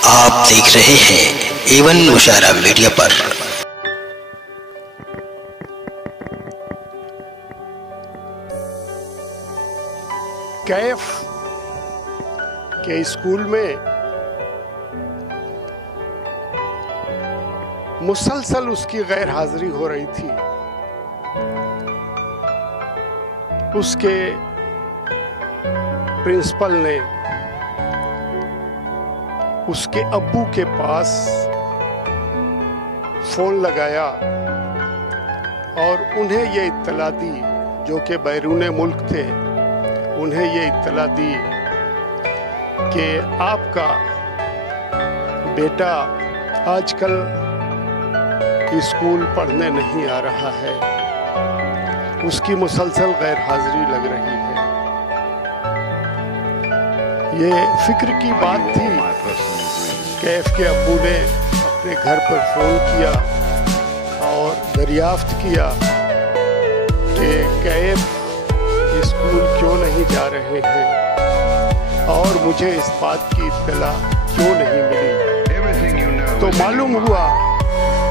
आप देख रहे हैं एवन मुशायरा मीडिया पर। कैफ के स्कूल में मुसलसल उसकी गैर हाजिरी हो रही थी। उसके प्रिंसिपल ने उसके अब्बू के पास फोन लगाया और उन्हें ये इत्तला दी, जो कि बैरून मुल्क थे, उन्हें ये इत्तला दी कि आपका बेटा आजकल स्कूल पढ़ने नहीं आ रहा है, उसकी मुसलसल गैर हाजिरी लग रही है। ये फिक्र की बात थी। कैफ के अब्बू ने अपने घर पर फोन किया और दरियाफ्त किया कि कैफ स्कूल क्यों नहीं जा रहे हैं और मुझे इस बात की इत्तला क्यों नहीं मिली। तो मालूम हुआ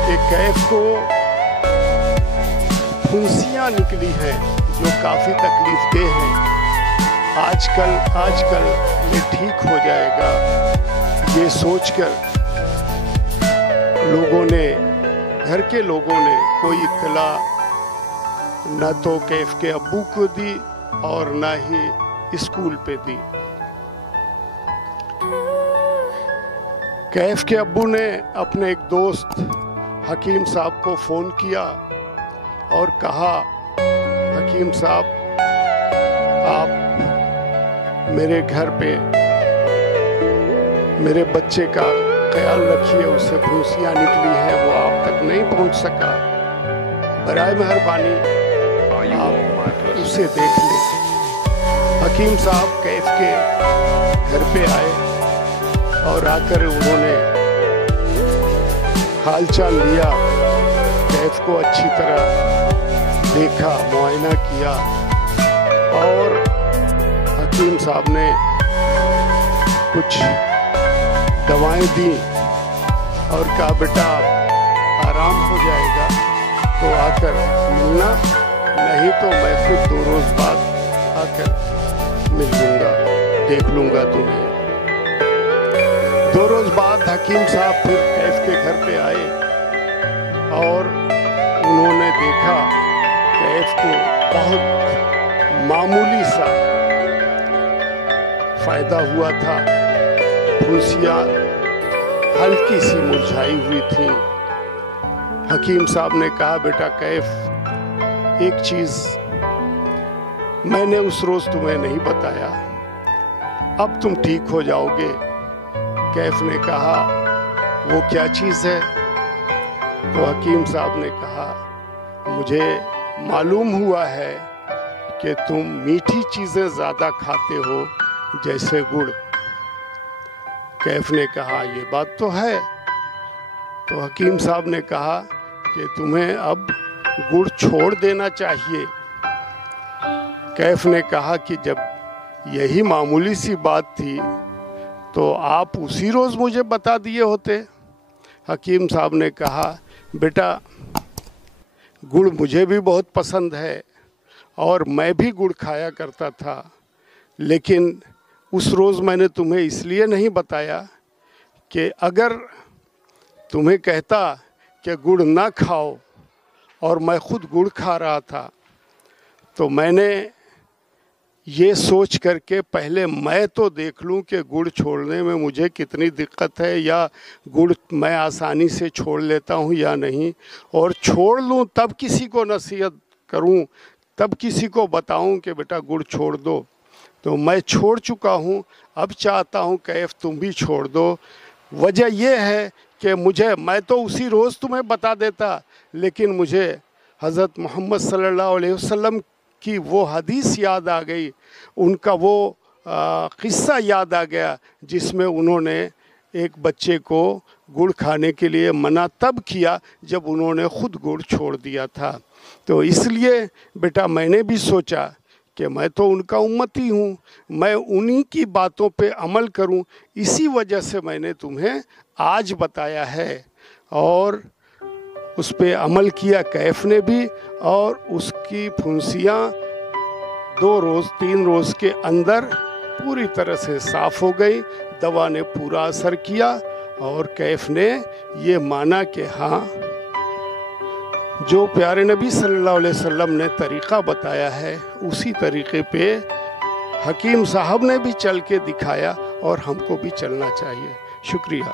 कि कैफ को फुंसियाँ निकली हैं जो काफ़ी तकलीफदेह हैं। आजकल ये ठीक हो जाएगा, ये सोचकर लोगों ने, घर के लोगों ने कोई इत्तला न तो कैफ के अब्बू को दी और न ही स्कूल पे दी। कैफ के अब्बू ने अपने एक दोस्त हकीम साहब को फ़ोन किया और कहा, हकीम साहब आप मेरे घर पे मेरे बच्चे का ख्याल रखिए, उससे फुंसियाँ निकली हैं, वो आप तक नहीं पहुंच सका, बराए मेहरबानी आप उसे देख लें। हकीम साहब कैफ के घर पे आए और आकर उन्होंने हालचाल लिया, कैफ को अच्छी तरह देखा, मुआयना किया और हकीम साहब ने कुछ दवाएं दी और कहा बेटा आराम हो जाएगा तो आकर मिलना, नहीं तो मैं खुद 2 रोज बाद आकर मिल लूँगा, देख लूँगा तुम्हें। 2 रोज बाद हकीम साहब फिर कैफ के घर पे आए और उन्होंने देखा कैफ को बहुत मामूली सा फायदा हुआ था, फुंसियाँ हल्की सी मुरझाई हुई थी। हकीम साहब ने कहा बेटा कैफ, एक चीज मैंने उस रोज तुम्हें नहीं बताया, अब तुम ठीक हो जाओगे। कैफ ने कहा वो क्या चीज है? तो हकीम साहब ने कहा मुझे मालूम हुआ है कि तुम मीठी चीजें ज्यादा खाते हो, जैसे गुड़। कैफ ने कहा ये बात तो है। तो हकीम साहब ने कहा कि तुम्हें अब गुड़ छोड़ देना चाहिए। कैफ ने कहा कि जब यही मामूली सी बात थी तो आप उसी रोज मुझे बता दिए होते। हकीम साहब ने कहा बेटा गुड़ मुझे भी बहुत पसंद है और मैं भी गुड़ खाया करता था, लेकिन उस रोज़ मैंने तुम्हें इसलिए नहीं बताया कि अगर तुम्हें कहता कि गुड़ ना खाओ और मैं खुद गुड़ खा रहा था, तो मैंने ये सोच करके पहले मैं तो देख लूं कि गुड़ छोड़ने में मुझे कितनी दिक्कत है, या गुड़ मैं आसानी से छोड़ लेता हूं या नहीं, और छोड़ लूं तब किसी को नसीहत करूं, तब किसी को बताऊं कि बेटा गुड़ छोड़ दो। तो मैं छोड़ चुका हूँ, अब चाहता हूँ कैफ तुम भी छोड़ दो। वजह यह है कि मैं तो उसी रोज़ तुम्हें बता देता, लेकिन मुझे हज़रत मोहम्मद सल्लल्लाहु अलैहि वसल्लम की वो हदीस याद आ गई, उनका वो क़िस्सा याद आ गया जिसमें उन्होंने एक बच्चे को गुड़ खाने के लिए मना तब किया जब उन्होंने खुद गुड़ छोड़ दिया था। तो इसलिए बेटा मैंने भी सोचा कि मैं तो उनका उम्मती हूँ, मैं उन्हीं की बातों पे अमल करूँ, इसी वजह से मैंने तुम्हें आज बताया है। और उस पे अमल किया कैफ ने भी, और उसकी फुंसियाँ 2 रोज़ 3 रोज़ के अंदर पूरी तरह से साफ हो गई। दवा ने पूरा असर किया और कैफ ने ये माना कि हाँ, जो प्यारे नबी सल्लल्लाहु अलैहि वसल्लम ने तरीक़ा बताया है उसी तरीक़े पे हकीम साहब ने भी चल के दिखाया और हमको भी चलना चाहिए। शुक्रिया।